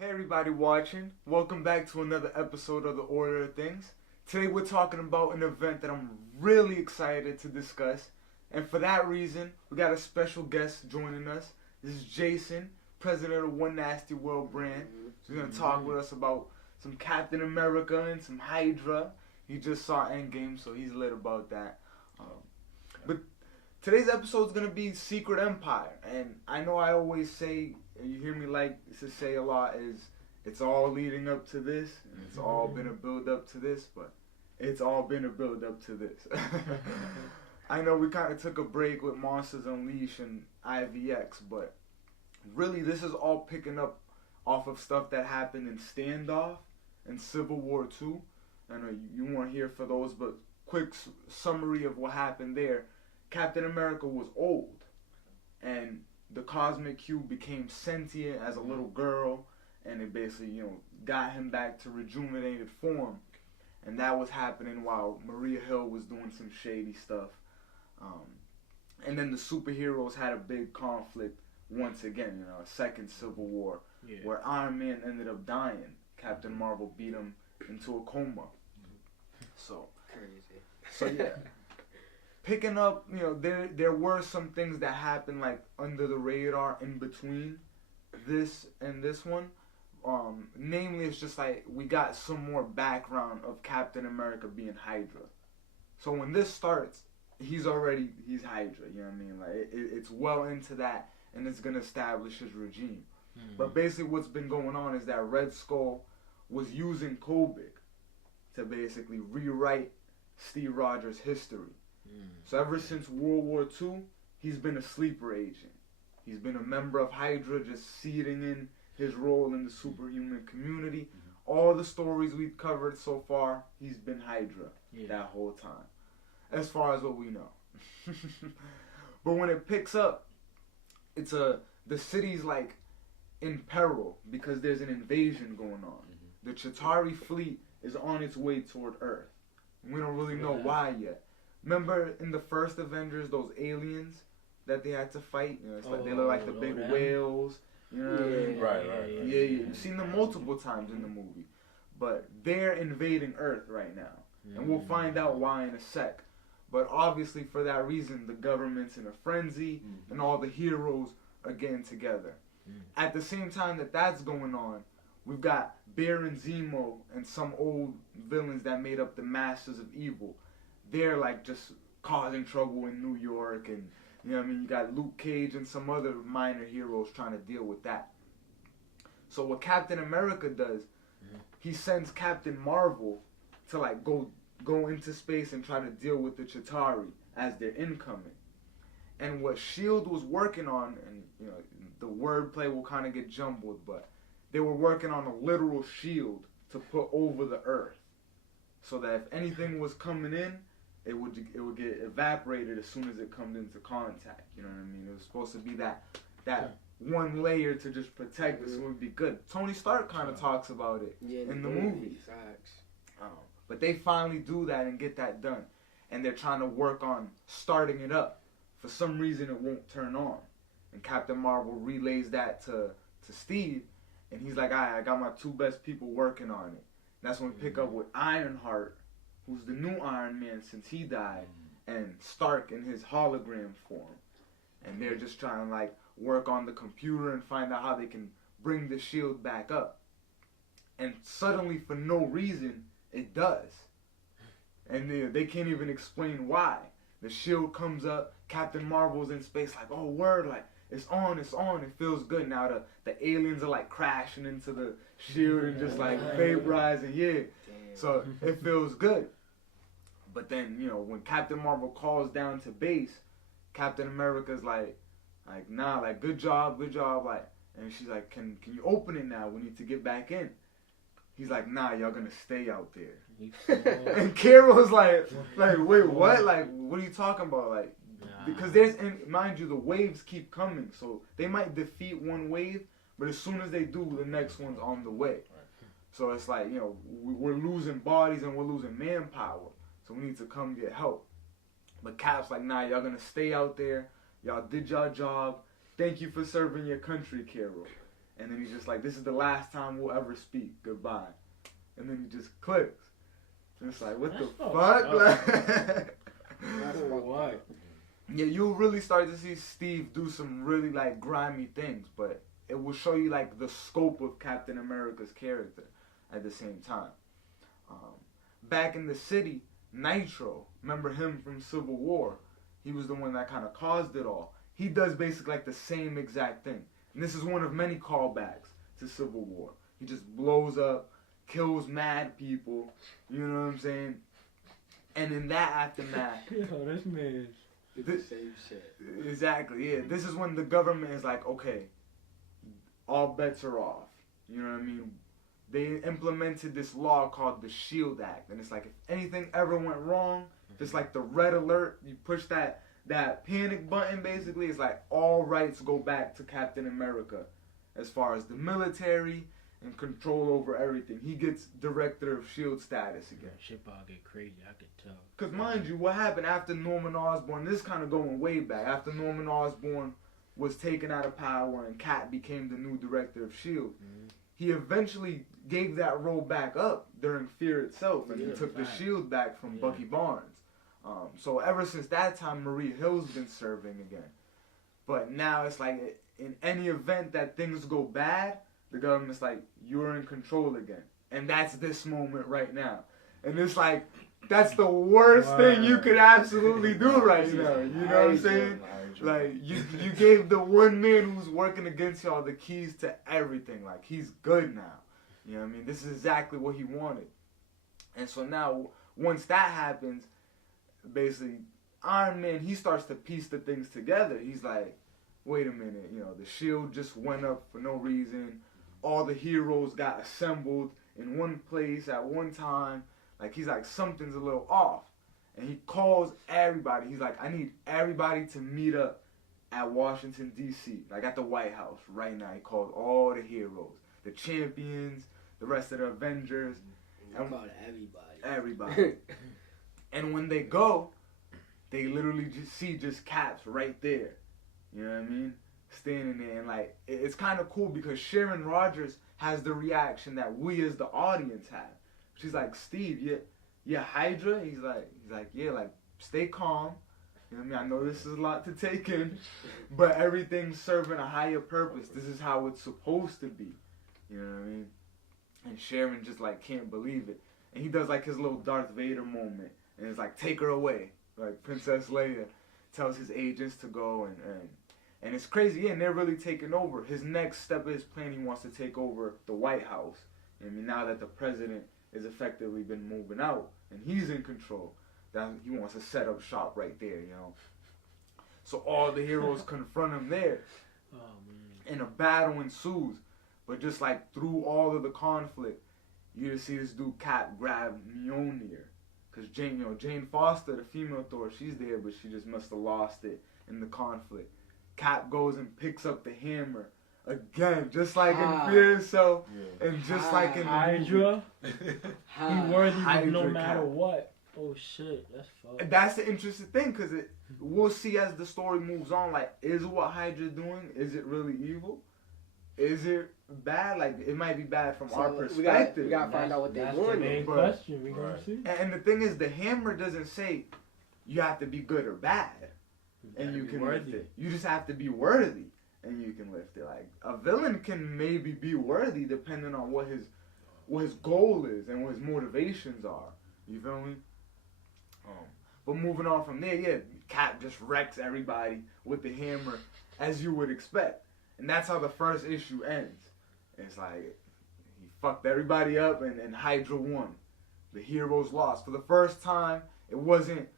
Hey everybody watching, welcome back to another episode of The Order of Things. Today we're talking about an event that I'm really excited to discuss, and for that reason, we got a special guest joining us. This is Jason, president of One Nasty World brand. He's going to talk with us about some Captain America and some Hydra. He just saw Endgame, so he's lit about that. But today's episode is going to be Secret Empire, and I know I always say, and you hear me like to say a lot, is it's all leading up to this, and it's all been a build up to this, but it's all been a build up to this. I know we kind of took a break with Monsters Unleashed and IVX, but really this is all picking up off of stuff that happened in Standoff and Civil War II. I know you weren't here for those, but quick summary of what happened there. Captain America was old, and the cosmic cube became sentient as a little girl, and it basically, got him back to rejuvenated form. And that was happening while Maria Hill was doing some shady stuff. And then the superheroes had a big conflict once again, a second Civil War, where Iron Man ended up dying. Captain Marvel beat him into a coma. So, crazy. So yeah. Picking up, there were some things that happened like under the radar in between this and this one. Namely, it's just like we got some more background of Captain America being Hydra. So when this starts, he's Hydra. You know what I mean? Like it's well into that, and it's gonna establish his regime. But basically, what's been going on is that Red Skull was using Kobik to basically rewrite Steve Rogers' history. So ever since World War II, he's been a sleeper agent. He's been a member of Hydra, just seeding in his role in the superhuman community. All the stories we've covered so far, he's been Hydra that whole time, as far as what we know. But when it picks up, the city's like in peril because there's an invasion going on. The Chitauri fleet is on its way toward Earth. We don't really know why yet. Remember in the first Avengers, those aliens that they had to fight? It's like they look like the big whales. You know what I mean? Right. Yeah. You've seen them multiple times in the movie. But they're invading Earth right now. And we'll find out why in a sec. But obviously for that reason, the government's in a frenzy and all the heroes are getting together. At the same time that's going on, we've got Baron Zemo and some old villains that made up the Masters of Evil. They're like just causing trouble in New York, and you got Luke Cage and some other minor heroes trying to deal with that. So what Captain America does, he sends Captain Marvel to like go into space and try to deal with the Chitauri as they're incoming. And what SHIELD was working on, and the wordplay will kind of get jumbled, but they were working on a literal shield to put over the Earth, so that if anything was coming in, it would get evaporated as soon as it comes into contact. You know what I mean? It was supposed to be that one layer to just protect us, so it would be good. Tony Stark kind of talks about it in the movie. But they finally do that and get that done, and they're trying to work on starting it up. For some reason, it won't turn on, and Captain Marvel relays that to Steve, and he's like, "I got my two best people working on it." And that's when we pick up with Ironheart, who's the new Iron Man since he died, and Stark in his hologram form. And they're just trying to like work on the computer and find out how they can bring the shield back up. And suddenly, for no reason, it does. And they can't even explain why. The shield comes up, Captain Marvel's in space like, oh word, like it's on, it feels good. Now the aliens are like crashing into the shield and just like vaporizing, So it feels good. But then, when Captain Marvel calls down to base, Captain America's like, nah, like, good job, like, and she's like, can you open it now? We need to get back in. He's like, nah, y'all gonna stay out there. And Carol's like, wait, what? Like, what are you talking about? Like, because mind you, the waves keep coming, so they might defeat one wave, but as soon as they do, the next one's on the way. So it's like, we're losing bodies and we're losing manpower. So we need to come get help. But Cap's like, nah, y'all gonna stay out there. Y'all did y'all job. Thank you for serving your country, Carol. And then he's just like, this is the last time we'll ever speak. Goodbye. And then he just clicks. And it's like, what the fuck? What? Yeah, you'll really start to see Steve do some really, like, grimy things. But it will show you, like, the scope of Captain America's character at the same time. Back in the city, Nitro, remember him from Civil War? He was the one that kind of caused it all. He does basically like the same exact thing. And this is one of many callbacks to Civil War. He just blows up, kills mad people, you know what I'm saying? And in that aftermath... Yo, this man did the same shit. Exactly, yeah. This is when the government is like, okay, all bets are off. You know what I mean? They implemented this law called the SHIELD Act. And it's like, if anything ever went wrong, just like the red alert, you push that panic button, basically, it's like all rights go back to Captain America as far as the military and control over everything. He gets director of SHIELD status again. Shit about to get crazy, I could tell. Because mind you, what happened after Norman Osborn, this is kind of going way back, after Norman Osborn was taken out of power and Cap became the new director of SHIELD, he eventually gave that role back up during Fear itself, and he took the SHIELD back from Bucky Barnes. So ever since that time, Maria Hill's been serving again. But now it's like, in any event that things go bad, the government's like, you're in control again. And that's this moment right now. And it's like, that's the worst thing you could absolutely do right now. You know what I'm saying? Like, you gave the one man who's working against y'all the keys to everything. Like, he's good now. You know what I mean? This is exactly what he wanted. And so now, once that happens, basically, Iron Man, he starts to piece the things together. He's like, wait a minute, you know, the shield just went up for no reason. All the heroes got assembled in one place at one time. Like, he's like, something's a little off. And he calls everybody. He's like, I need everybody to meet up at Washington, D.C., like at the White House right now. He called all the heroes, the champions, the rest of the Avengers. He called everybody. Everybody. And when they go, they literally just see Caps right there. You know what I mean? Standing there. And, like, it's kind of cool because Sharon Rogers has the reaction that we as the audience have. She's like, Steve, yeah, Hydra? He's like, yeah, like, stay calm. You know what I mean? I know this is a lot to take in, but everything's serving a higher purpose. This is how it's supposed to be. You know what I mean? And Sharon just, like, can't believe it. And he does, like, his little Darth Vader moment. And it's like, take her away. Like, Princess Leia tells his agents to go. And it's crazy. Yeah, and they're really taking over. His next step of his plan, he wants to take over the White House. I mean, now that the president is effectively been moving out and he's in control, that he wants to set up shop right there, you know. So all the heroes confront him there. Oh, man. And a battle ensues. But just like through all of the conflict, you just see this dude Cap grab Mjolnir. Because Jane Foster, the female Thor, she's there, but she just must have lost it in the conflict. Cap goes and picks up the hammer again, just like in Fear itself, and just like in Hydra. He worthy no matter Cap. what. Oh shit, that's fucked. That's the interesting thing, because we'll see as the story moves on, like, is what Hydra doing, is it really evil? Is it bad? Like, it might be bad from our perspective. We gotta find out what they're doing. That's the main question. We gonna see. And the thing is, the hammer doesn't say you have to be good or bad, and you can lift it. You just have to be worthy, and you can lift it. Like, a villain can maybe be worthy depending on what his goal is and what his motivations are. You feel me? But moving on from there, yeah, Cap just wrecks everybody with the hammer, as you would expect. And that's how the first issue ends. It's like, he fucked everybody up and Hydra won. The heroes lost. For the first time, it wasn't,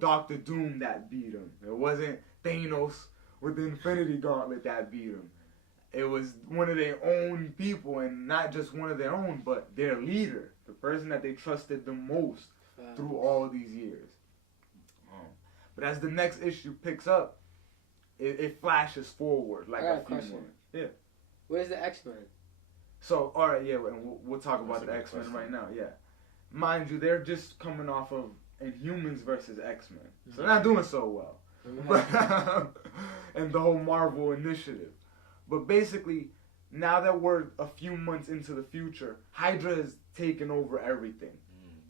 Dr. Doom that beat him. It wasn't Thanos with the Infinity Gauntlet that beat him. It was one of their own people, and not just one of their own, but their leader. The person that they trusted the most through all these years. But as the next issue picks up, it flashes forward like a few more. Yeah. Where's the X-Men? So, all right, yeah, and we'll talk about the X-Men right now. Yeah, mind you, they're just coming off of Inhumans versus X-Men, so they're not doing so well. And the whole Marvel initiative. But basically, now that we're a few months into the future, Hydra has taken over everything.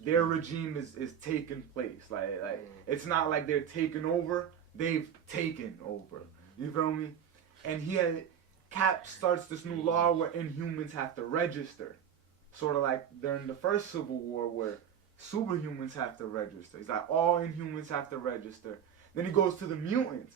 Their regime is taking place. Like it's not like they're taking over, they've taken over. You feel me? And Cap starts this new law where Inhumans have to register. Sort of like during the first Civil War where superhumans have to register. He's like, all Inhumans have to register. Then he goes to the mutants.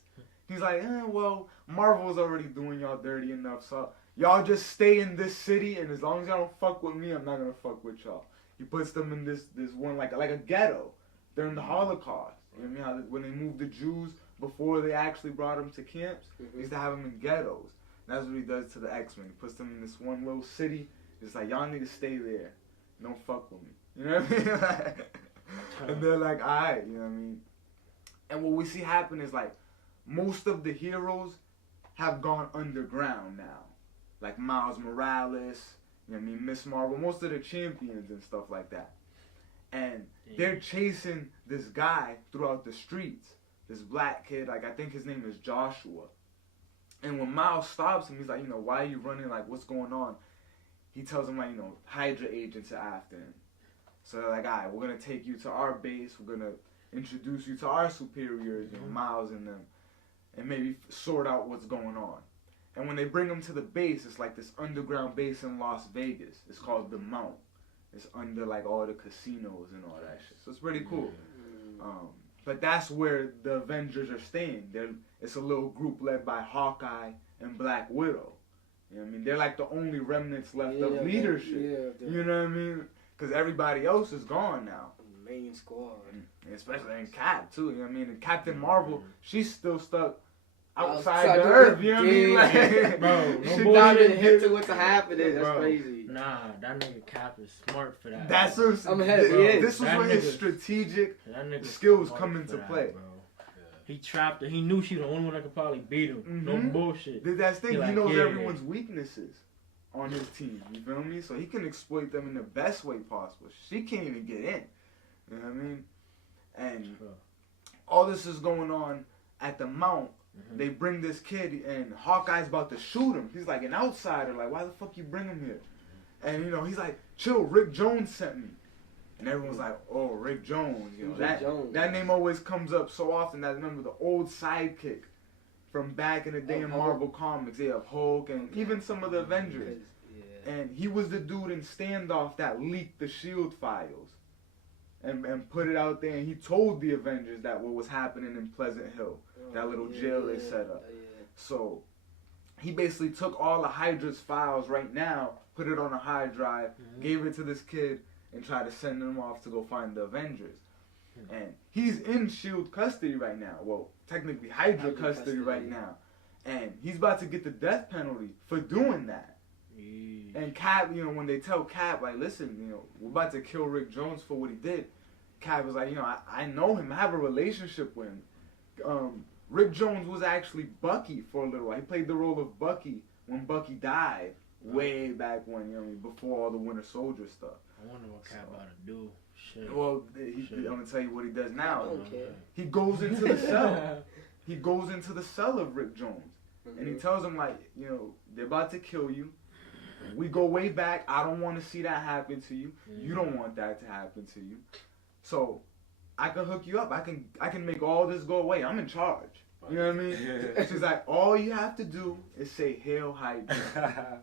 He's like, well, Marvel's already doing y'all dirty enough, so y'all just stay in this city, and as long as y'all don't fuck with me, I'm not gonna fuck with y'all. He puts them in this one like a ghetto during the Holocaust. You know what I mean? When they moved the Jews before they actually brought them to camps, they used to have them in ghettos. And that's what he does to the X-Men. He puts them in this one little city. It's like, y'all need to stay there. Don't fuck with me. You know what I mean? And they're like, alright, you know what I mean? And what we see happen is like, most of the heroes have gone underground now. Like Miles Morales, you know what I mean, Miss Marvel, most of the champions and stuff like that. And they're chasing this guy throughout the streets. This black kid, like I think his name is Joshua. And when Miles stops him, he's like, why are you running? Like, what's going on? He tells him, like, Hydra agents are after him. So they're like, all right, we're going to take you to our base. We're going to introduce you to our superiors, Miles and them, and maybe sort out what's going on. And when they bring him to the base, it's like this underground base in Las Vegas. It's called The Mount. It's under, like, all the casinos and all that shit. So it's pretty cool. But that's where the Avengers are staying. It's a little group led by Hawkeye and Black Widow. You know what I mean? They're like the only remnants left of leadership. You know what I mean? Because everybody else is gone now. Main squad. Especially in Cap, too. You know what I mean? And Captain Marvel, she's still stuck outside the Earth. You know what I mean? Like, bro, she down in hip to what's happening. That's crazy. Nah, that nigga Cap is smart for that. That's this was when his strategic skills come into play. Bro. He trapped her. He knew she was the only one that could probably beat him. No bullshit. That's the thing. He knows everyone's weaknesses on his team. You feel me? So he can exploit them in the best way possible. She can't even get in. You know what I mean? And all this is going on at the Mount. They bring this kid, and Hawkeye's about to shoot him. He's like an outsider. Like, why the fuck you bring him here? And, he's like, chill, Rick Jones sent me. And everyone's like, oh, Rick Jones. That name always comes up so often. I remember the old sidekick from back in the day in Marvel Comics. Yeah, of Hulk and even some of the Avengers. And he was the dude in Standoff that leaked the S.H.I.E.L.D. files and put it out there. And he told the Avengers that what was happening in Pleasant Hill, that little jail they set up. So he basically took all of Hydra's files right now, put it on a hard drive, gave it to this kid, and tried to send him off to go find the Avengers. And he's in S.H.I.E.L.D. custody right now. Well, technically Hydra custody right now. And he's about to get the death penalty for doing that. And Cap, when they tell Cap, like, listen, we're about to kill Rick Jones for what he did. Cap was like, I know him. I have a relationship with him. Rick Jones was actually Bucky for a little while. He played the role of Bucky when Bucky died way back when, before all the Winter Soldier stuff. I wonder what Cap about to do. Shit. Well, I'm going to tell you what he does now. He goes into the cell. He goes into the cell of Rick Jones. And he tells him, like, they're about to kill you. We go way back. I don't want to see that happen to you. You don't want that to happen to you. So I can hook you up. I can make all this go away. I'm in charge. You know what I mean? She's like, all you have to do is say Hail Hydra.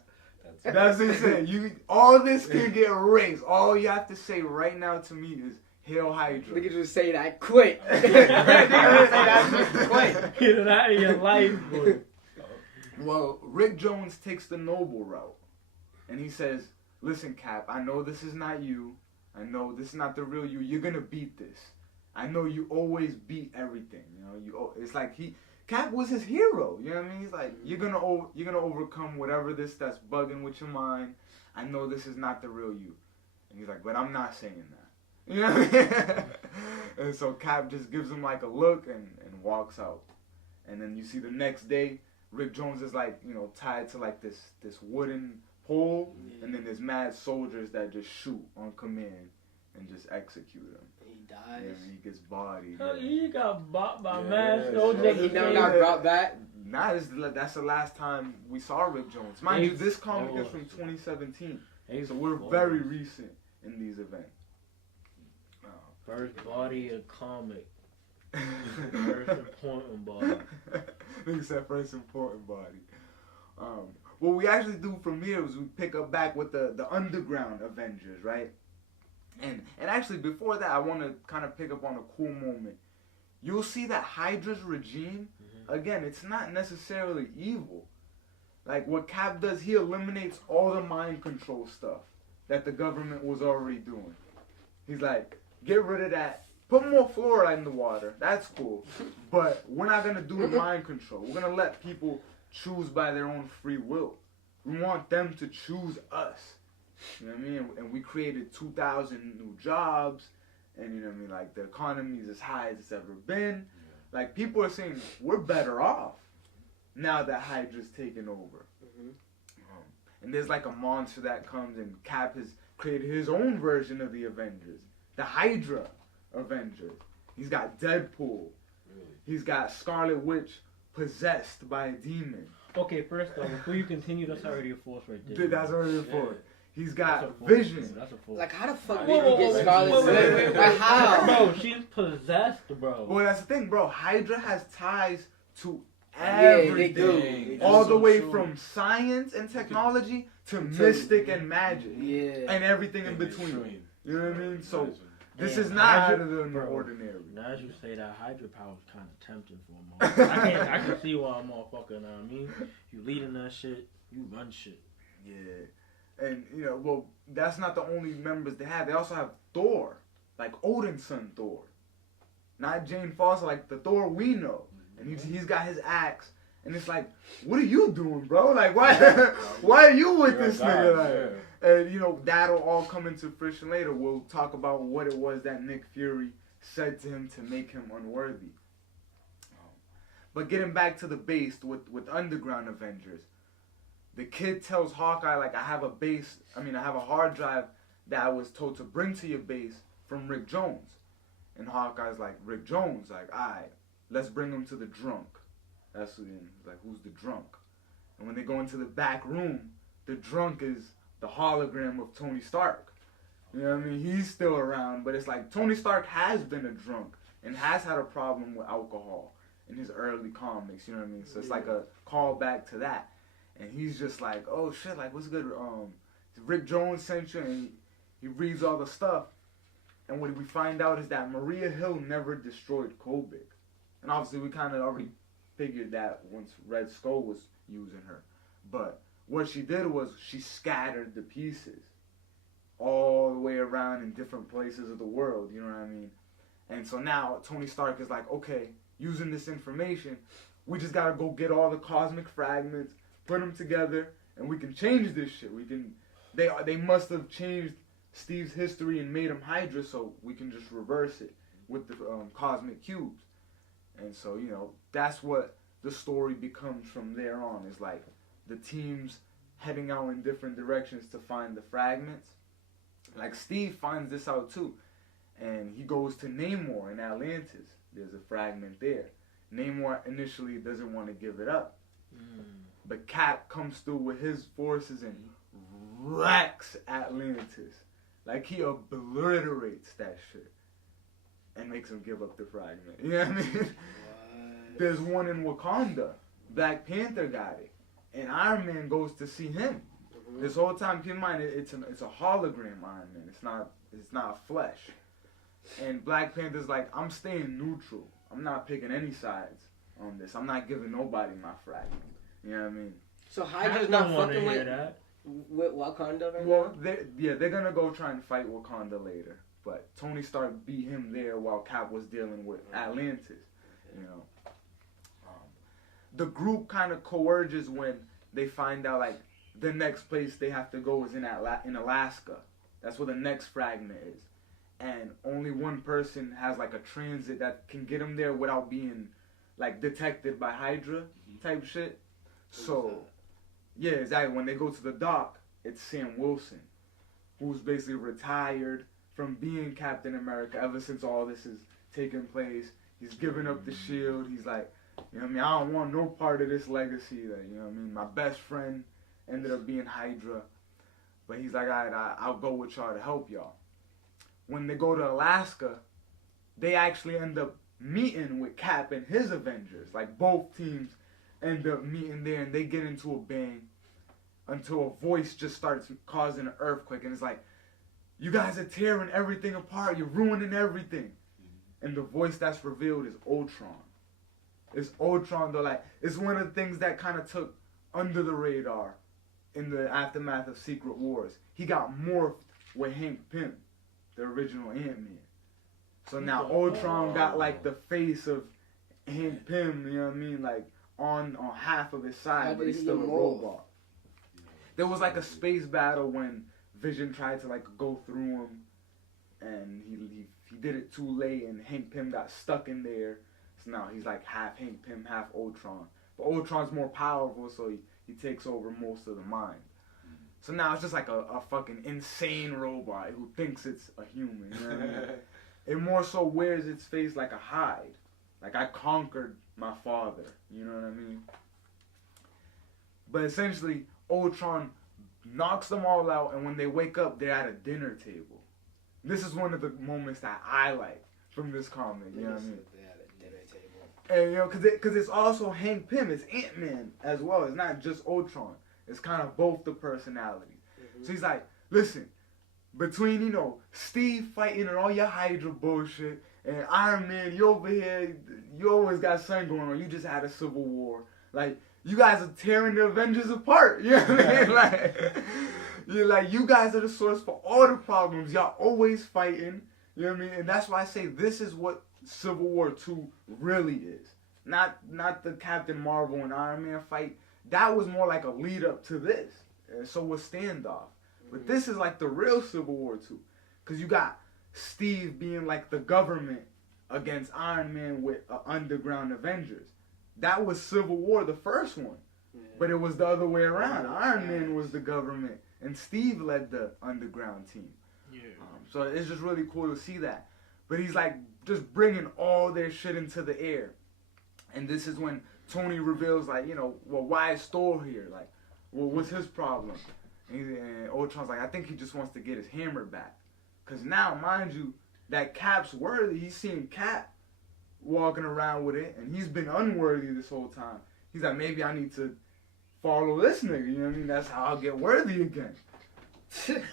That's what he said. All this can get erased. All you have to say right now to me is Hail Hydra. Nigga just say that quick. Nigga just say that quick. Get it out of your life, boy. Well, Rick Jones takes the noble route. And he says, listen, Cap, I know this is not you. I know this is not the real you. You're going to beat this. I know you always beat everything. It's like Cap was his hero. You know what I mean? He's like, you're gonna overcome whatever that's bugging with your mind. I know this is not the real you. And he's like, but I'm not saying that. You know what I mean? And so Cap just gives him like a look and walks out. And then you see the next day, Rick Jones is like, tied to like this wooden pole, and then there's mad soldiers that just shoot on command. and just execute him. He dies. Yeah, he gets bodied. Hell, Yeah. he got bought by Yeah, mad yeah, soldiers. yeah. He never got brought back. Nah, that's the last time we saw Rick Jones. Mind you, this comic is from 2017, so we're very recent in these events. First body of comic. First important body. He said first important body. What we actually do from here is we pick up back with the underground Avengers, right? And actually before that, I want to kind of pick up on a cool moment. You'll see that Hydra's regime, again, it's not necessarily evil. Like what Cap does, he eliminates all the mind control stuff that the government was already doing. He's like, get rid of that. Put more fluoride in the water. That's cool. But we're not going to do the mind control. We're going to let people choose by their own free will. We want them to choose us. You know what I mean? And we created 2,000 new jobs. And you know what I mean? Like the economy is as high as it's ever been. Like people are saying we're better off now that Hydra's taken over. And there's like a monster that comes, and Cap has created his own version of the Avengers. The Hydra Avengers. He's got Deadpool. He's got Scarlet Witch possessed by a demon. Okay, first off, before you continue, that's already a force right there. Dude, that's already a force. He's got That's a force. Vision. That's a force. Like, how the fuck Whoa, did he get Scarlet Witch? Like, how? Bro, she's possessed, bro. Well, that's the thing, bro. Hydra has ties to Yeah, they everything. do. All It's the so way true. from science and technology to mystic and magic. Yeah. And everything in between. You know what I mean? So this is not out of the ordinary. Now as you say that, Hydra power is kind of tempting for a moment. I can see why a motherfucker, know what I mean? You leading that shit, you run shit. Yeah. And, you know, well, that's not the only members they have. They also have Thor. Like Odin's son Thor. Not Jane Foster, like the Thor we know. And he's got his axe. And it's like, what are you doing, bro? Like, why are you with this nigga? Like, and, you know, that'll all come into fruition later. We'll talk about what it was that Nick Fury said to him to make him unworthy. But getting back to the base with Underground Avengers, the kid tells Hawkeye, like, I have a hard drive that I was told to bring to your base from Rick Jones. And Hawkeye's like, Rick Jones? Like, alright, let's bring him to the drunk. That's like, who's the drunk? And when they go into the back room, the drunk is the hologram of Tony Stark. You know what I mean? He's still around, but it's like Tony Stark has been a drunk and has had a problem with alcohol in his early comics. You know what I mean? So it's like a callback to that. And he's just like, oh shit, like what's good? Rick Jones sent you, and he reads all the stuff. And what we find out is that Maria Hill never destroyed Kobik. And obviously we kind of already figured that once Red Skull was using her. But what she did was she scattered the pieces all the way around in different places of the world, you know what I mean? And so now Tony Stark is like, okay, using this information, we just gotta go get all the cosmic fragments, put them together, and we can change this shit. They must have changed Steve's history and made him Hydra, so we can just reverse it with the cosmic cubes. And so, you know, that's what the story becomes from there on. Is like the teams heading out in different directions to find the fragments. Like Steve finds this out too. And he goes to Namor in Atlantis. There's a fragment there. Namor initially doesn't want to give it up. But Cap comes through with his forces and wrecks Atlantis. Like he obliterates that shit. And makes him give up the fragment. You know what I mean? There's one in Wakanda. Black Panther got it. And Iron Man goes to see him. This whole time, keep in mind, it's a hologram Iron Man. It's not flesh. And Black Panther's like, I'm staying neutral. I'm not picking any sides on this. I'm not giving nobody my fragment. You know what I mean? So Hydra's not fucking with Wakanda right now? Well, they're gonna go try and fight Wakanda later. But Tony Stark beat him there while Cap was dealing with Atlantis. You know, the group kind of converges when they find out like the next place they have to go is in Alaska. That's where the next fragment is, and only one person has like a transit that can get them there without being like detected by Hydra type shit. So, yeah, exactly. When they go to the dock, it's Sam Wilson, who's basically retired from being Captain America ever since all this is taking place. He's giving up the shield. He's like, you know what I mean? I don't want no part of this legacy. That, you know what I mean? My best friend ended up being Hydra. But he's like, all right, I'll go with y'all to help y'all. When they go to Alaska, they actually end up meeting with Cap and his Avengers. Like, both teams end up meeting there, and they get into a bang until a voice just starts causing an earthquake. And it's like, you guys are tearing everything apart. You're ruining everything. And the voice that's revealed is Ultron. It's Ultron, though. Like, it's one of the things that kind of took under the radar in the aftermath of Secret Wars. He got morphed with Hank Pym, the original Ant-Man. So now Ultron got like the face of Hank Pym, you know what I mean? Like on half of his side, but he's still a robot. There was like a space battle when Vision tried to like go through him, and he did it too late, and Hank Pym got stuck in there. So now he's like half Hank Pym, half Ultron. But Ultron's more powerful, so he takes over most of the mind. So now it's just like a fucking insane robot who thinks it's a human. You know what I mean? It more so wears its face like a hide. Like, I conquered my father. You know what I mean? But essentially, Ultron knocks them all out, and when they wake up, they're at a dinner table. This is one of the moments that I like from this comic. You know what I mean? They're at a dinner table. And, you know, because it's also Hank Pym. It's Ant-Man as well. It's not just Ultron. It's kind of both the personalities. Mm-hmm. So he's like, listen, between, you know, Steve fighting and all your Hydra bullshit, and Iron Man, you over here, you always got something going on. You just had a civil war. Like, you guys are tearing the Avengers apart. You know what I mean? Like, you're like, you guys are the source for all the problems. Y'all always fighting. You know what I mean? And that's why I say this is what Civil War 2 really is. Not the Captain Marvel and Iron Man fight. That was more like a lead up to this. And so was Standoff. But this is like the real Civil War 2. Because you got Steve being like the government against Iron Man with underground Avengers. That was Civil War, the first one. Yeah. But it was the other way around. Iron Man was the government, and Steve led the underground team. Yeah. So it's just really cool to see that. But he's like just bringing all their shit into the air. And this is when Tony reveals, like, you know, well, why is Thor here? Like, well, what's his problem? And Ultron's like, I think he just wants to get his hammer back. Because now, mind you, that Cap's worthy. He's seen Cap walking around with it, and he's been unworthy this whole time. He's like, maybe I need to follow this nigga. You know what I mean? That's how I'll get worthy again. But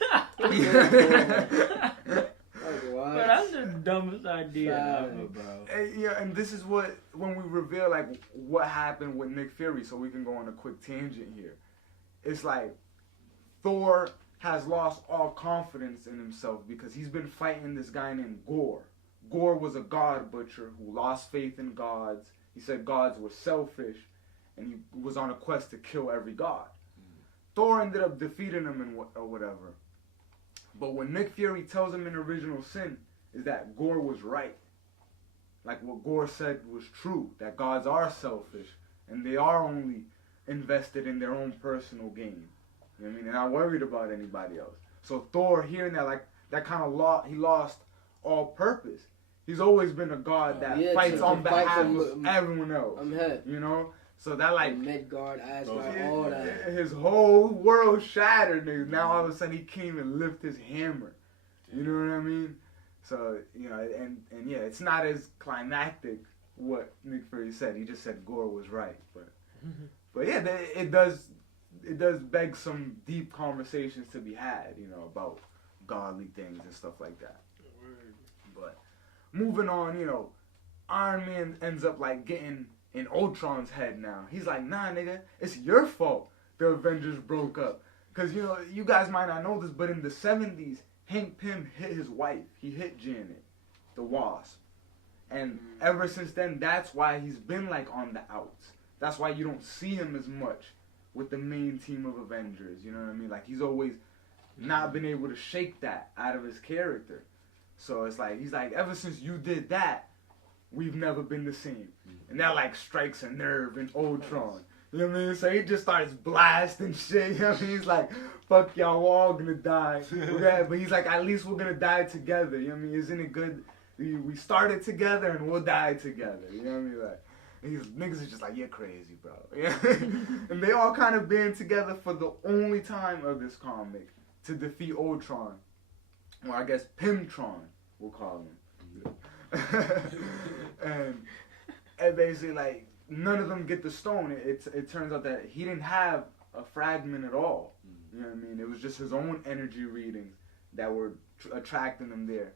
that's the dumbest idea ever, bro. And, yeah, and this is when we reveal like what happened with Nick Fury, so we can go on a quick tangent here. It's like Thor has lost all confidence in himself because he's been fighting this guy named Gore. Gore was a god butcher who lost faith in gods. He said gods were selfish, and he was on a quest to kill every god. Thor ended up defeating him or whatever. But what Nick Fury tells him in Original Sin is that Gore was right. Like what Gore said was true, that gods are selfish, and they are only invested in their own personal gain. You know what I mean? They're not worried about anybody else. So Thor, hearing that, like, that kind of he lost all purpose. He's always been a god that fights on behalf of everyone else. You know? So that, like, Midgard, Asgard, all that. His whole world shattered, nigga. Now all of a sudden he can't even lift his hammer. You know what I mean? So, you know, and yeah, it's not as climactic what Nick Fury said. He just said Gore was right. But yeah, it does beg some deep conversations to be had, you know, about godly things and stuff like that. But moving on, you know, Iron Man ends up like getting in Ultron's head now. He's like, nah, nigga, it's your fault the Avengers broke up. Because, you know, you guys might not know this, but in the 70s, Hank Pym hit his wife. He hit Janet, the Wasp. And ever since then, that's why he's been, like, on the outs. That's why you don't see him as much with the main team of Avengers. You know what I mean? Like, he's always not been able to shake that out of his character. So it's like, he's like, ever since you did that, we've never been the same. And that, like, strikes a nerve in Ultron. You know what I mean? So he just starts blasting shit. You know what I mean? He's like, fuck y'all, we're all gonna die. But he's like, at least we're gonna die together. You know what I mean? Isn't it good? We started together and we'll die together. You know what I mean? Like, niggas is just like, you're crazy, bro. Yeah. And they all kind of band together for the only time of this comic to defeat Ultron. Or I guess Pimtron, we'll call him. and basically, like, none of them get the stone. It turns out that he didn't have a fragment at all. You know what I mean? It was just his own energy readings that were attracting him there.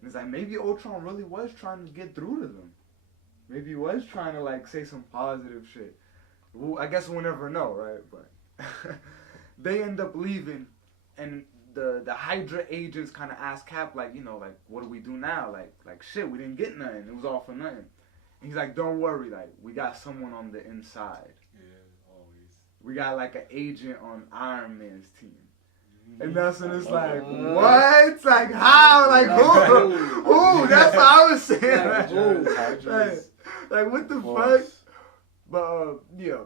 And it's like, maybe Ultron really was trying to get through to them. Maybe he was trying to, like, say some positive shit. Well, I guess we'll never know, right? But they end up leaving, and the Hydra agents kind of ask Cap, like, you know, like, what do we do now? Like shit, we didn't get nothing. It was all for nothing. And he's like, don't worry, like, we got someone on the inside. Yeah, always. We got, like, an agent on Iron Man's team. And that's when it's like, what? Like, how? Like, who? Who? That's what I was saying. Like, what the fuck? But, yeah.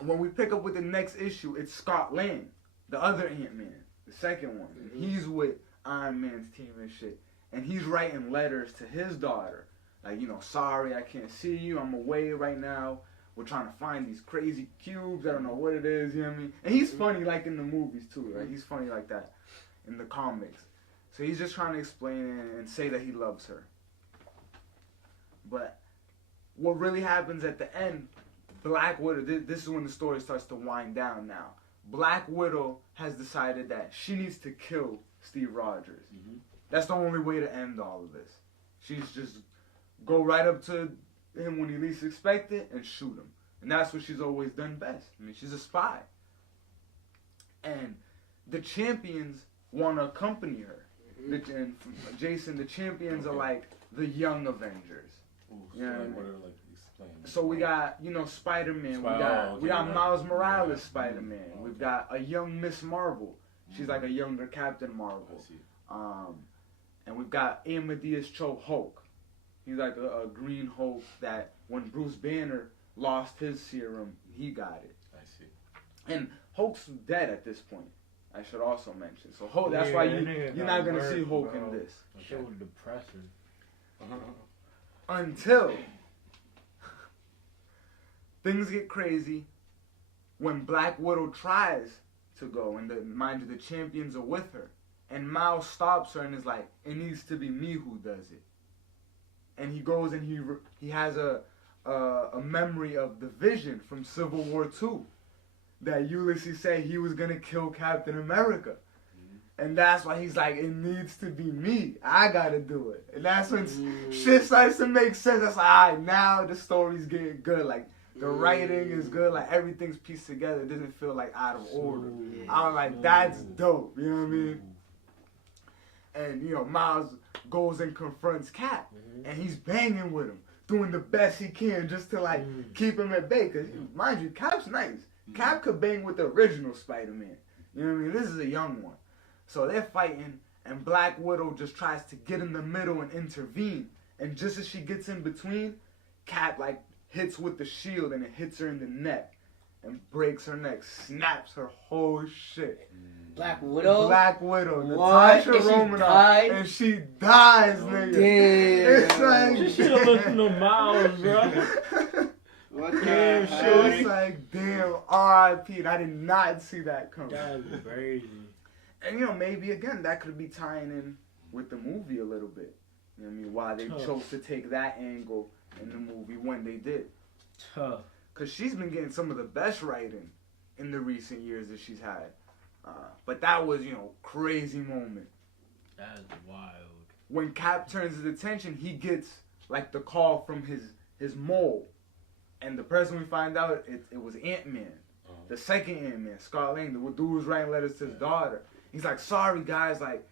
When we pick up with the next issue, it's Scott Lang, the other Ant-Man, the second one. And he's with Iron Man's team and shit. And he's writing letters to his daughter. Like, you know, sorry, I can't see you. I'm away right now. We're trying to find these crazy cubes. I don't know what it is, you know what I mean? And he's funny like in the movies too, right? He's funny like that in the comics. So he's just trying to explain it and say that he loves her. But what really happens at the end, Black Widow, this is when the story starts to wind down now. Black Widow has decided that she needs to kill Steve Rogers. That's the only way to end all of this. She's just go right up to him when he least expect it and shoot him. And that's what she's always done best. I mean, she's a spy. And the champions want to accompany her. And Jason, the champions are like the young Avengers. Ooh, yeah. Like, what are, like, explain? So we got, you know, Spider-Man. We got Miles Morales Spider-Man. We've got a young Miss Marvel. She's like a younger Captain Marvel. I see. And we've got Amadeus Cho Hulk. He's like a green Hulk that when Bruce Banner lost his serum, he got it. I see. And Hulk's dead at this point, I should also mention. So Hulk, that's why you're not going to see Hulk in this. Shit was depressing. Until things get crazy when Black Widow tries to go, and mind you, the champions are with her. And Miles stops her and is like, it needs to be me who does it. And he goes and he has a memory of the Vision from Civil War II that Ulysses said he was going to kill Captain America. And that's why he's like, it needs to be me. I got to do it. And that's when shit starts to make sense. That's like, all right, now the story's getting good. Like, the writing is good. Like, everything's pieced together. It doesn't feel like out of order. I was like, that's dope. You know what I mean? And, you know, Miles goes and confronts Cap. And he's banging with him, doing the best he can just to, like, keep him at bay. Because, mind you, Cap's nice. Cap could bang with the original Spider-Man. You know what I mean? This is a young one. So they're fighting, and Black Widow just tries to get in the middle and intervene. And just as she gets in between, Cap, like, hits with the shield, and it hits her in the neck. And breaks her neck, snaps her whole shit. Black Widow? Black Widow. What? Natasha Romanoff. And she dies, nigga. Damn. It's like, You should have listened to Miles, bro. What Damn, the shorty. It's like, damn, R.I.P. And I did not see that coming. That was crazy. And, you know, maybe, again, that could be tying in with the movie a little bit. You know what I mean? Why they chose to take that angle in the movie when they did. Tough. Because she's been getting some of the best writing in the recent years that she's had. But that was, you know, crazy moment. That is wild. When Cap turns his attention, he gets, like, the call from his mole. And the person we find out, it was Ant-Man. The second Ant-Man, Scott Lang, the dude who's writing letters to his daughter. He's like, sorry, guys, like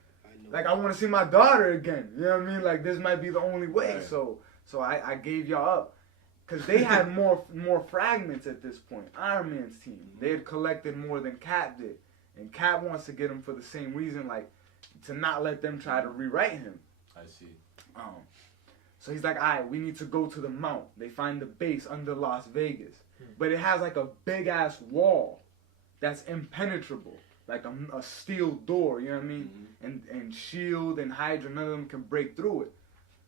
I want to see my daughter again. You know what I mean? Like, this might be the only way. Right. So I gave y'all up. Because they had more fragments at this point. Iron Man's team. They had collected more than Cap did. And Cap wants to get him for the same reason, like, to not let them try to rewrite him. I see. So he's like, all right, we need to go to the Mount. They find the base under Las Vegas. but it has like a big ass wall that's impenetrable, like a steel door. You know what I mean? And Shield and Hydra, none of them can break through it.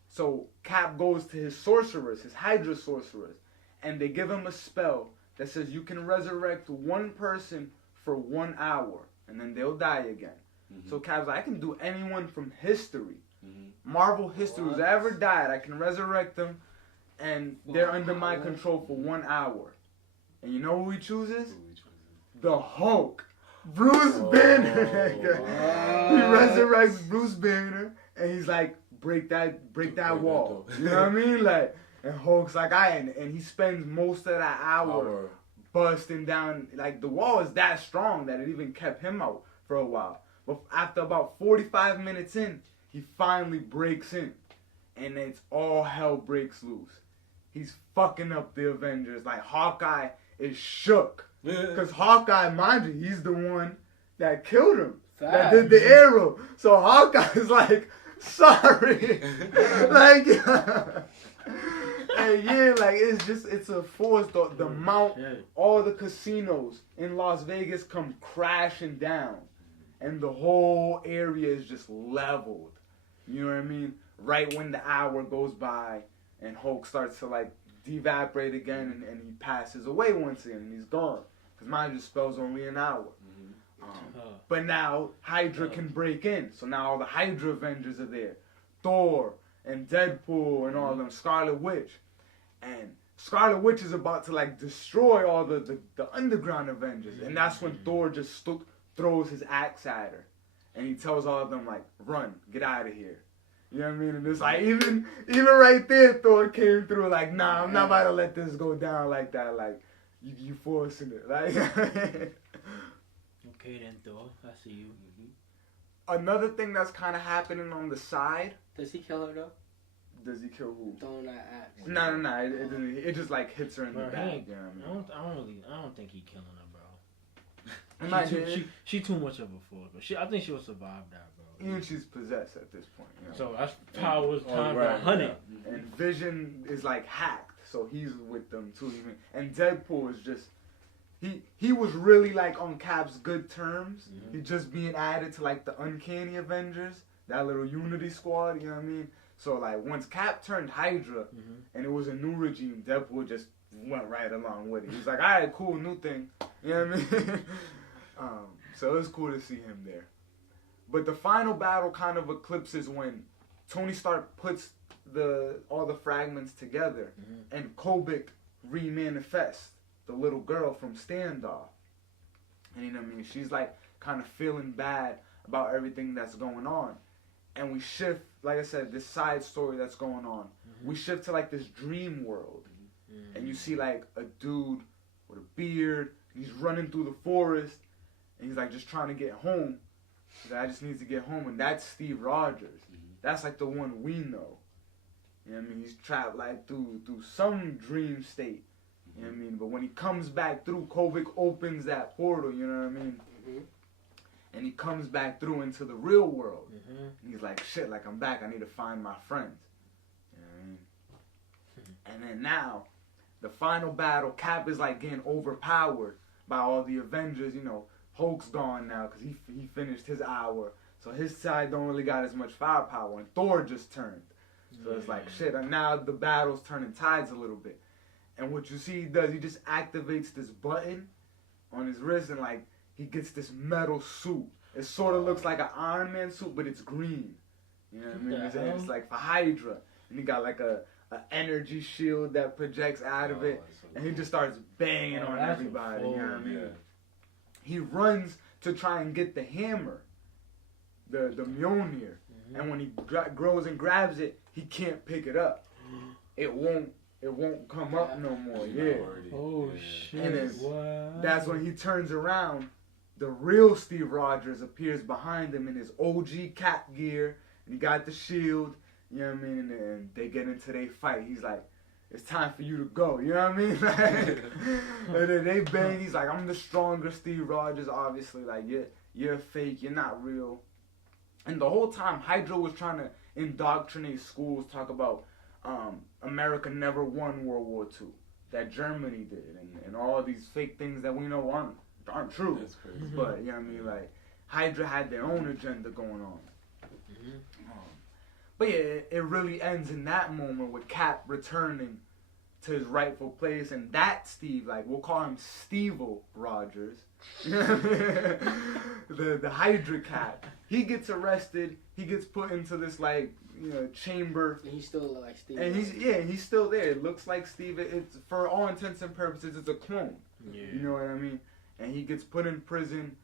So Cap goes to his sorceress, his Hydra sorceress, and they give him a spell that says you can resurrect one person for 1 hour, and then they'll die again. So Cap's like, I can do anyone from history, Marvel history who's ever died. I can resurrect them, and they're under my control for 1 hour. And you know who he chooses? The Hulk. Bruce Banner. He resurrects Bruce Banner, and he's like, break that wall. You know what I mean? Like, and Hulk's like, and he spends most of that hour busting down. Like, the wall is that strong that it even kept him out for a while. But after about 45 minutes in, he finally breaks in, and it's all hell breaks loose. He's fucking up the Avengers. Like, Hawkeye is shook. Because Hawkeye, mind you, he's the one that killed him. That did the arrow. So Hawkeye's like, sorry. Like, and yeah, like, it's a force. The mount, all the casinos in Las Vegas come crashing down. And the whole area is just leveled. You know what I mean? Right when the hour goes by and Hulk starts to like devaporate again and he passes away once again and he's gone. Because mind you, spell's only an hour. But now Hydra can break in. So now all the Hydra Avengers are there. Thor and Deadpool and all of them. Scarlet Witch. And Scarlet Witch is about to like destroy all the underground Avengers. And that's when Thor just throws his axe at her. And he tells all of them like, run, get out of here. You know what I mean? And it's like, even right there, Thor came through like, nah, I'm not about to let this go down like that. Like, you forcing it. Like, okay then, Thor, I see you. Another thing that's kind of happening on the side. Does he kill her though? Does he kill who? Throwing that axe. No. It just like hits her in the back. You know what I mean? I don't think he killing her, bro. She too much of a force, but I think she'll survive that, bro. And she's possessed at this point. You know? So that's powers times 100. And Vision is like hacked, so he's with them too. And Deadpool is just he was really like on Cap's good terms. He's just being added to like the Uncanny Avengers, that little Unity Squad. You know what I mean? So like once Cap turned Hydra and it was a new regime, Deadpool just went right along with it. He's like, all right, cool, new thing. You know what I mean? So it was cool to see him there. But the final battle kind of eclipses when Tony Stark puts all the fragments together and Kobik remanifests the little girl from Standoff. And you know what I mean? She's like kind of feeling bad about everything that's going on. And we shift, like I said, this side story that's going on. We shift to like this dream world. And you see like a dude with a beard. He's running through the forest. And he's like just trying to get home. He's like, I just need to get home. And that's Steve Rogers. That's like the one we know. You know what I mean? He's trapped like through some dream state. You know what I mean? But when he comes back through, Kobik opens that portal. You know what I mean? And he comes back through into the real world. And he's like, shit, like I'm back. I need to find my friends. You know what I mean? And then now, the final battle, Cap is like getting overpowered by all the Avengers. You know, Hulk's gone now because he finished his hour. So his side don't really got as much firepower. And Thor just turned. So it's like, shit, and now the battle's turning tides a little bit. And what you see he does, he just activates this button on his wrist and like, he gets this metal suit. It sort of looks like an Iron Man suit, but it's green. You know what I mean? And it's like for Hydra. And he got like a energy shield that projects out of it. And he just starts banging on everybody. You know what I mean? He runs to try and get the hammer, the Mjolnir. And when he grows and grabs it, he can't pick it up. It won't come up no more. Yeah. Oh shit. And that's when he turns around. The real Steve Rogers appears behind him in his OG Cap gear. And he got the shield. You know what I mean? And they get into their fight. He's like, it's time for you to go. You know what I mean? Like, and then they bang. He's like, I'm the stronger Steve Rogers. Obviously, like, you're fake. You're not real. And the whole time, Hydra was trying to indoctrinate schools, talk about America never won World War II. that Germany did, and all these fake things that we know aren't true. That's crazy. But you know what I mean, like Hydra had their own agenda going on. But yeah, it really ends in that moment with Cap returning to his rightful place, and that Steve, like we'll call him Steve-O Rogers, the Hydra Cap. He gets arrested. He gets put into this like chamber. And he's still like Steve. And he's still there. It looks like Steve. It's for all intents and purposes, it's a clone. Yeah. You know what I mean? And he gets put in prison.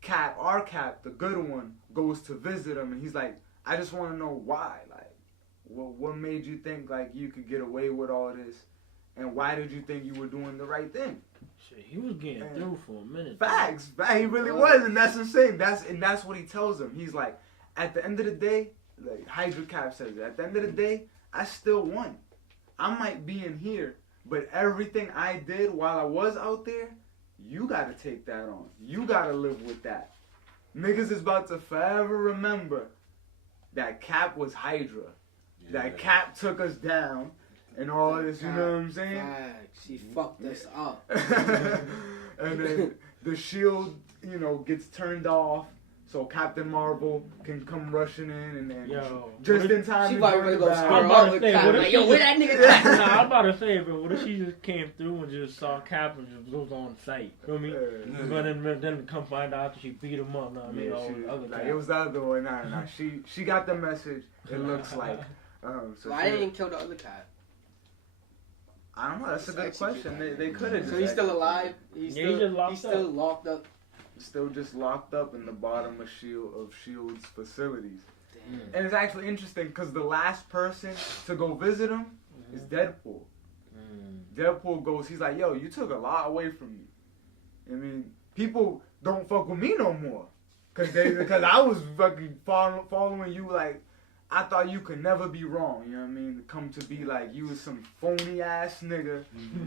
Cap, our Cap, the good one, goes to visit him, and he's like, I just want to know why. Like, what made you think like you could get away with all this, and why did you think you were doing the right thing? Shit, he was getting through for a minute. Facts, he really was, and that's insane. That's what he tells him. He's like, at the end of the day, like Hydra Cap says, at the end of the day, I still won. I might be in here, but everything I did while I was out there, you gotta take that on. You gotta live with that. Niggas is about to forever remember that Cap was Hydra. Yeah. That Cap took us down and all this, you know what I'm saying? She fucked us up. And then the shield, gets turned off. So Captain Marvel can come rushing in and then just in time. She to probably go go square up with Cap. Like, yo, where that nigga Cap? Nah, I'm about to say, bro, what if she just came through and just saw Cap and just goes on sight? You know what I mean? But then come find out that she beat him up. Know what I mean? It was the other one. Nah. She got the message. It looks like. So why didn't kill the other Cap? I don't know. That's a good question. They could have. So he's still alive. He's still locked up. Still just locked up in the bottom of Shield's facilities. Damn. And it's actually interesting because the last person to go visit him is Deadpool. Deadpool goes, he's like, yo, you took a lot away from me. I mean, people don't fuck with me no more. Because I was fucking following you like, I thought you could never be wrong, you know what I mean? To come to be like, you was some phony ass nigga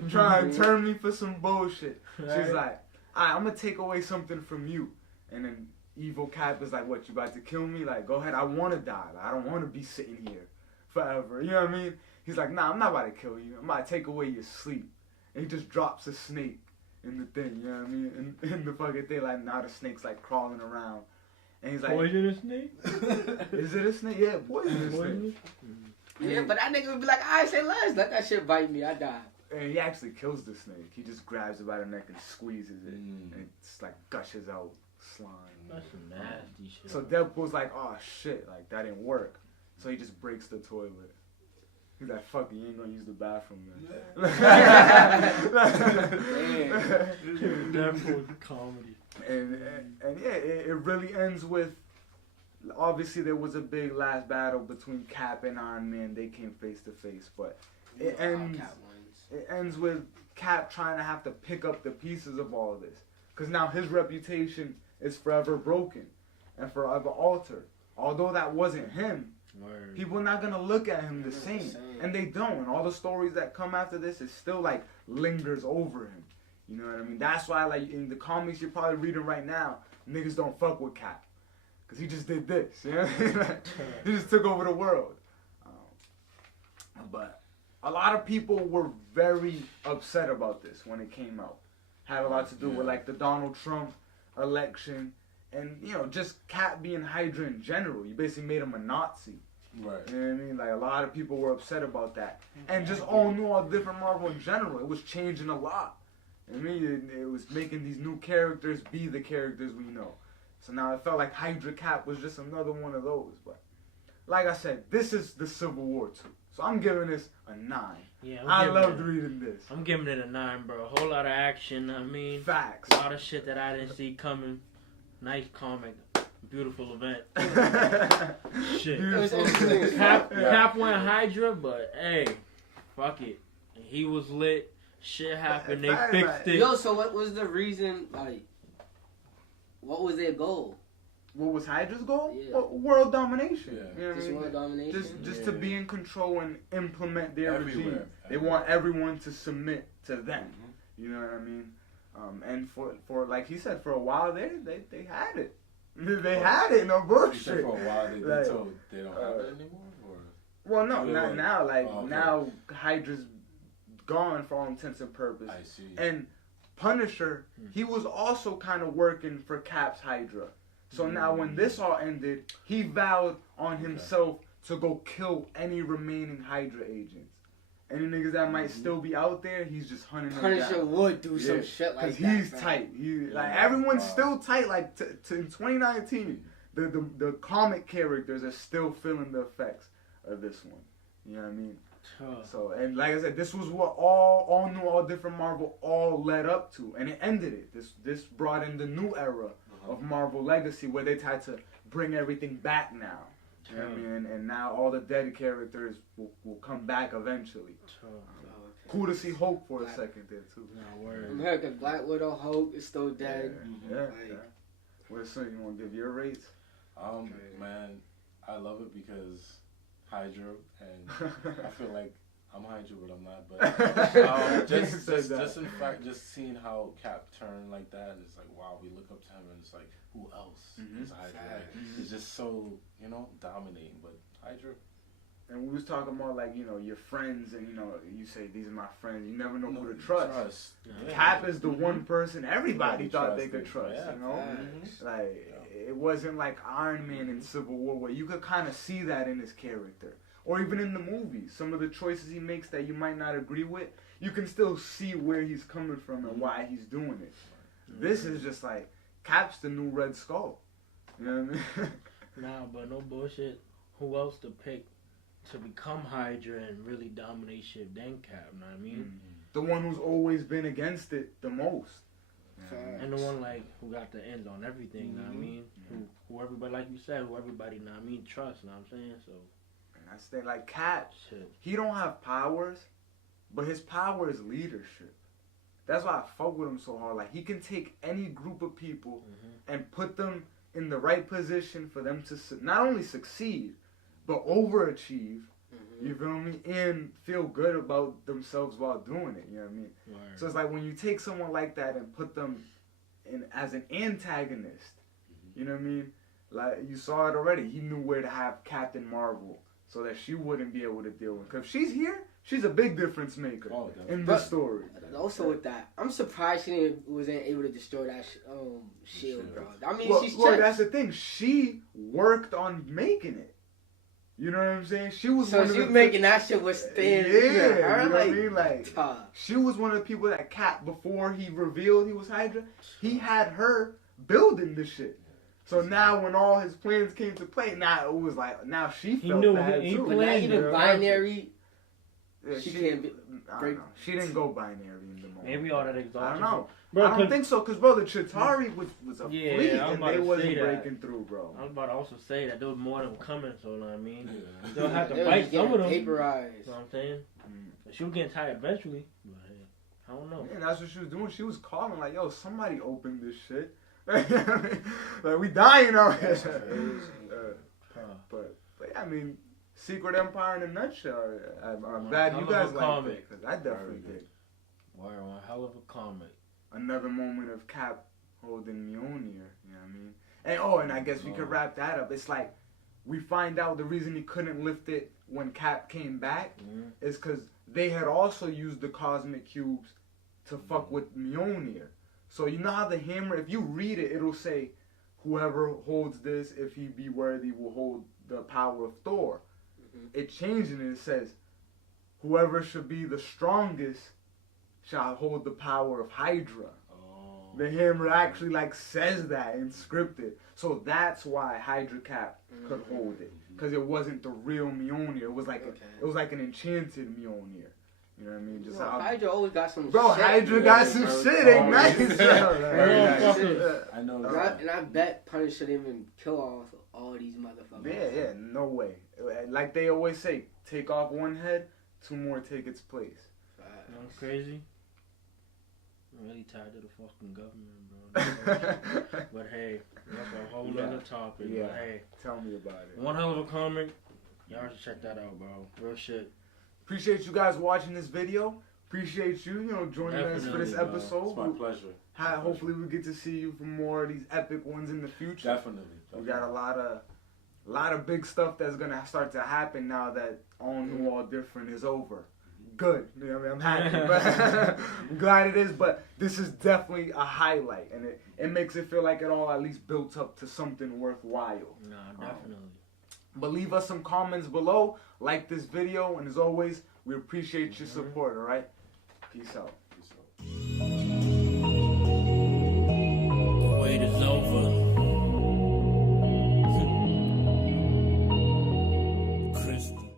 trying to turn me for some bullshit. Right. She's like, alright, I'm gonna take away something from you. And then Evil Cap is like, what, you about to kill me? Like, go ahead, I wanna die. Like, I don't wanna be sitting here forever. You know what I mean? He's like, nah, I'm not about to kill you. I'm about to take away your sleep. And he just drops a snake in the thing, you know what I mean? In the fucking thing, like, now the snake's like crawling around. And he's like, poisonous snake? Is it a snake? Yeah, poisonous snake. Yeah, but that nigga would be like, I say less, let that shit bite me, I die. And he actually kills the snake. He just grabs it by the neck and squeezes it. And it's like gushes out slime. That's some nasty shit. So Deadpool's like, oh shit, like that didn't work. So he just breaks the toilet. He's like, fuck it, you ain't gonna use the bathroom then. Deadpool's comedy. And yeah, it really ends with, obviously there was a big last battle between Cap and Iron Man. They came face to face, but it ends with Cap trying to have to pick up the pieces of all of this. Because now his reputation is forever broken and forever altered. Although that wasn't him, people are not going to look at him the same. And they don't. And all the stories that come after this, it still like lingers over him. You know what I mean? That's why like in the comics you're probably reading right now, niggas don't fuck with Cap. Because he just did this. You know? He just took over the world. But a lot of people were very upset about this when it came out. Had a lot to do with like the Donald Trump election and, just Cap being Hydra in general. You basically made him a Nazi. Right. You know what I mean? Like a lot of people were upset about that. And just all knew all different Marvel in general. It was changing a lot. I mean, it was making these new characters be the characters we know. So now it felt like Hydra Cap was just another one of those. But like I said, this is the Civil War 2. So I'm giving this a 9. Yeah, I loved reading this. I'm giving it a 9, bro. A whole lot of action. I mean, facts. A lot of shit that I didn't see coming. Nice comic. Beautiful event. Shit. Cap went Hydra, but hey, fuck it. He was lit. Shit happened. They fixed it. Yo, so what was the reason? Like, what was their goal? What was Hydra's goal? Yeah. Well, world domination. Yeah. You know Just world domination? Just to be in control and implement their regime. Everywhere. They want everyone to submit to them. You know what I mean? And for like he said, for a while they had it. They had it, no bullshit. For a while they told they don't have it anymore? Or? Well, no, not now. Like now Hydra's gone for all intents and purposes. I see. And Punisher, he was also kind of working for Cap's Hydra. So now when this all ended, he vowed on himself to go kill any remaining Hydra agents. Any niggas that might still be out there, he's just hunting them down. Punisher would do some shit like that. Because he's tight. Like everyone's still tight. Like in 2019, the comic characters are still feeling the effects of this one. You know what I mean? So, and like I said, this was what all new, all different Marvel all led up to, and it ended it. This brought in the new era of Marvel Legacy, where they tried to bring everything back now. You know what I mean? And now all the dead characters will come back eventually. Cool to see Hulk for a second there too. American Black Widow, Hulk is still dead. Yeah. Well, so you want to give your rates? Man, I love it because Hydra, and I feel like I'm Hydra, but I'm not. But just in fact, just seeing how Cap turned like that, and it's like, wow, we look up to him, and it's like, who else is Hydra? Like, it's just so, dominating. But Hydra. And we was talking about, like, your friends, and, you say, these are my friends. You never know who to trust. Cap is the one person everybody thought they could trust, Like, it wasn't like Iron Man in Civil War, where you could kind of see that in his character. Or even in the movies, some of the choices he makes that you might not agree with, you can still see where he's coming from and why he's doing it. This is just like, Cap's the new Red Skull. You know what I mean? Nah, but no bullshit. Who else to pick to become Hydra and really dominate shit than Cap, you know what I mean? The one who's always been against it the most. And the one, like, who got the ends on everything, you know what I mean? Who everybody, like you said, who everybody, you know what I mean, trust, you know what I'm saying? So, and that's the thing, like Cap, he don't have powers, but his power is leadership. That's why I fuck with him so hard. Like, he can take any group of people and put them in the right position for them to not only succeed, but overachieve, you feel me, and feel good about themselves while doing it, you know what I mean? Right. So it's like when you take someone like that and put them in as an antagonist, you know what I mean? Like, you saw it already. He knew where to have Captain Marvel so that she wouldn't be able to deal with it. Because if she's here, she's a big difference maker in the story. Also with that, I'm surprised she wasn't able to destroy that shield, bro. I mean, well, that's the thing. She worked on making it. You know what I'm saying? She was making that shit with Stan. Yeah, you know what I mean? Like, she was one of the people that Cap, before he revealed he was Hydra, he had her building the shit. So now when all his plans came to play, now it was like, now she felt bad too. Not even binary. Yeah, she can't she didn't go binary in the moment. Maybe all that exhaustion. I don't know. Bro, I don't think so, because, bro, the Chitauri was a fleet, and they wasn't breaking through, bro. I was about to also say that there was more of them coming, so, you know what I mean? They'll have to fight some of them. Vaporized. You know what I'm saying? She was getting tired eventually, but hey, I don't know. Yeah, that's what she was doing. She was calling, like, yo, somebody opened this shit. Like, we dying out here. But yeah, I mean, Secret Empire in a nutshell. I'm glad you guys liked it, because I definitely did. Wow, one hell of a comic. Another moment of Cap holding Mjolnir, you know what I mean? And I guess we could wrap that up. It's like, we find out the reason he couldn't lift it when Cap came back is because they had also used the cosmic cubes to fuck with Mjolnir. So you know how the hammer, if you read it, it'll say, whoever holds this, if he be worthy, will hold the power of Thor. It changed it and it says, whoever should be the strongest shall hold the power of Hydra. The hammer actually like says that in scripted. So that's why Hydra Cap could hold it. Because it wasn't the real Mjolnir. It was like it was like an enchanted Mjolnir. You know what I mean? Just Hydra always got some shit. Bro, Hydra got some shit. Ain't nice. I know. And I bet Punisher didn't even kill off all these motherfuckers. Yeah, no way. Like they always say, take off one head, two more take its place. You know crazy? I'm really tired of the fucking government, bro. But hey, that's a whole other topic. Yeah. But hey, tell me about it. One hell of a comic. Y'all should check that out, bro. Real shit. Appreciate you guys watching this video. Appreciate you, joining us for this episode. It's my pleasure. Hopefully we get to see you for more of these epic ones in the future. Definitely. We got a lot of big stuff that's gonna start to happen now that All New, All Different is over. good. You know what I mean? I'm happy. But I'm glad it is, but this is definitely a highlight. And it makes it feel like it all at least built up to something worthwhile. No, definitely. But leave us some comments below. Like this video. And as always, we appreciate your support, all right? Peace out.